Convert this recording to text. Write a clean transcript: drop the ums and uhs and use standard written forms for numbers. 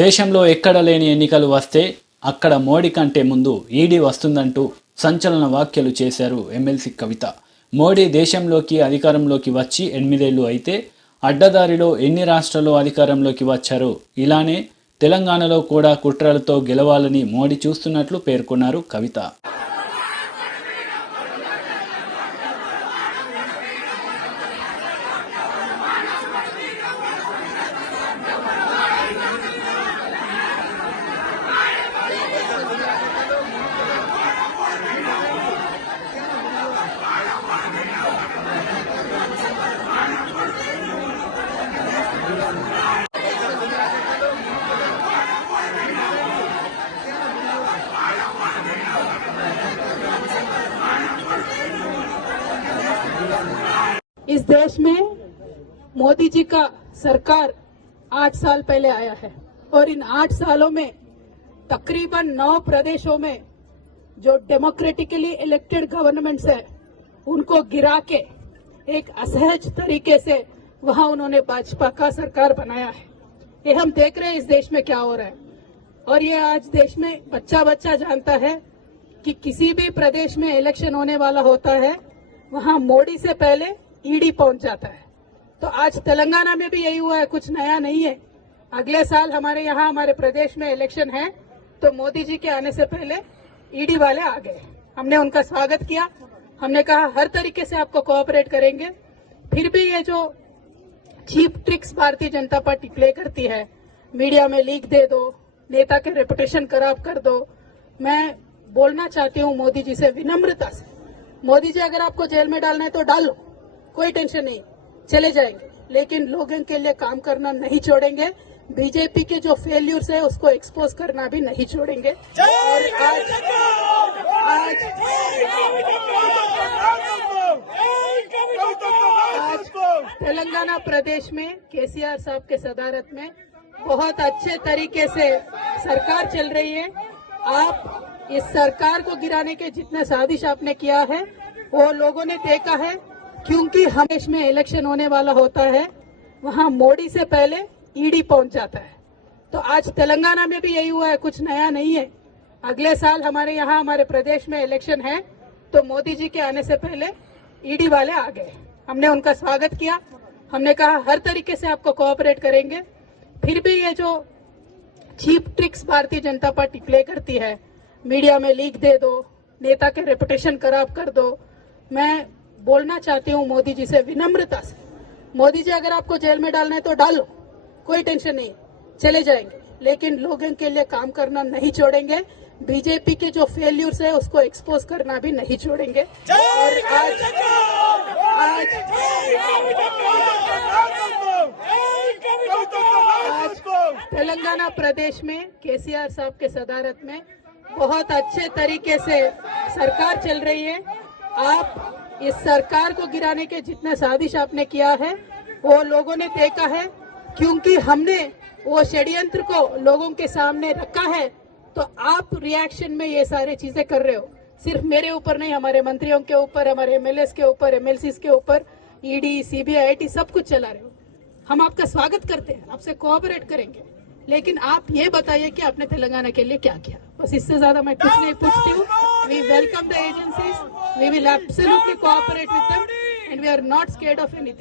దేశంలో ఎక్కడ లేని ఎన్నికలు వస్తే అక్కడ మోడీ కంటే ముందు ఈడీ వస్తుందంటూ సంచలన వ్యాఖ్యలు చేశారు ఎమ్మెల్సీ కవిత. మోడీ దేశంలోకి అధికారంలోకి వచ్చి 8 ఏళ్లు అయితే అడ్డదారిలో ఎన్ని రాష్ట్రాల్లో అధికారంలోకి వచ్చారో ఇలానే తెలంగాణలో కూడా కుట్రలతో గెలవాలని మోడీ చూస్తున్నట్లు పేర్కొన్నారు కవిత. इस देश में मोदी जी का सरकार 8 साल पहले आया है और इन 8 सालों में तकरीबन 9 प्रदेशों में जो डेमोक्रेटिकली इलेक्टेड गवर्नमेंट्स है उनको गिरा के एक असहज तरीके से वहां उन्होंने भाजपा का सरकार बनाया है। ये हम देख रहे हैं इस देश में क्या हो रहा है और ये आज देश में बच्चा बच्चा जानता है कि किसी भी प्रदेश में इलेक्शन होने वाला होता है वहां मोदी से पहले ईडी पहुंच जाता है। तो आज तेलंगाना में भी यही हुआ है, कुछ नया नहीं है। अगले साल हमारे यहाँ हमारे प्रदेश में इलेक्शन है तो मोदी जी के आने से पहले ईडी वाले आ गए। हमने उनका स्वागत किया, हमने कहा हर तरीके से आपको कोऑपरेट करेंगे। फिर भी ये जो cheap tricks Bharatiya Janata party play करती है, मीडिया में लीक दे दो, नेता के रेपुटेशन खराब कर दो, मैं बोलना चाहती हूँ मोदी जी से विनम्रता से, मोदी जी अगर आपको जेल में डालना है तो डालो, कोई टेंशन नहीं, चले जाएंगे, लेकिन लोगों के लिए काम करना नहीं छोड़ेंगे। बीजेपी के जो फेल्यूर्स है उसको एक्सपोज करना भी नहीं छोड़ेंगे। और आज तेलंगाना प्रदेश में केसीआर साहब के सदारत में बहुत अच्छे तरीके से सरकार चल रही है। आप इस सरकार को गिराने के जितना साजिश आपने किया है वो लोगों ने देखा है, क्योंकि हम देश में इलेक्शन होने वाला होता है वहां मोदी से पहले ईडी पहुंच जाता है। तो आज तेलंगाना में भी यही हुआ है, कुछ नया नहीं है। अगले साल हमारे यहाँ हमारे प्रदेश में इलेक्शन है तो मोदी जी के आने से पहले ईडी वाले आ गए। हमने उनका स्वागत किया, हमने कहा हर तरीके से आपको कोऑपरेट करेंगे। फिर भी ये जो cheap tricks Bharatiya Janata party play करती है, मीडिया में लीक दे दो, नेता के रेपुटेशन खराब कर दो, मैं बोलना चाहती हूँ मोदी जी से विनम्रता से, मोदी जी अगर आपको जेल में डालना है तो डालो, कोई टेंशन नहीं, चले जाएंगे, लेकिन लोगों के लिए काम करना नहीं छोड़ेंगे। बीजेपी के जो फेल्यूर्स है उसको एक्सपोज करना भी नहीं छोड़ेंगे। और आज तेलंगाना प्रदेश में केसीआर साहब के सदारत में बहुत अच्छे तरीके से सरकार चल रही है। आप इस सरकार को गिराने के जितना साजिश आपने किया है वो लोगों ने देखा है, क्योंकि हमने वो षड्यंत्र को लोगों के सामने रखा है। तो आप रिएक्शन में ये सारी चीजें कर रहे हो, सिर्फ मेरे ऊपर नहीं, हमारे मंत्रियों के ऊपर, हमारे एमएलएस के ऊपर, एमएलसीज के ऊपर, ईडी, सीबीआई, आईटी सब कुछ चला रहे हो। हम आपका स्वागत करते हैं, आपसे कोऑपरेट करेंगे, लेकिन आप ये बताइए कि आपने तेलंगाना के लिए क्या किया। बस इससे ज्यादा मैं कुछ नहीं पूछती हूँ। We welcome the agencies, we will absolutely cooperate with them and we are not scared of anything.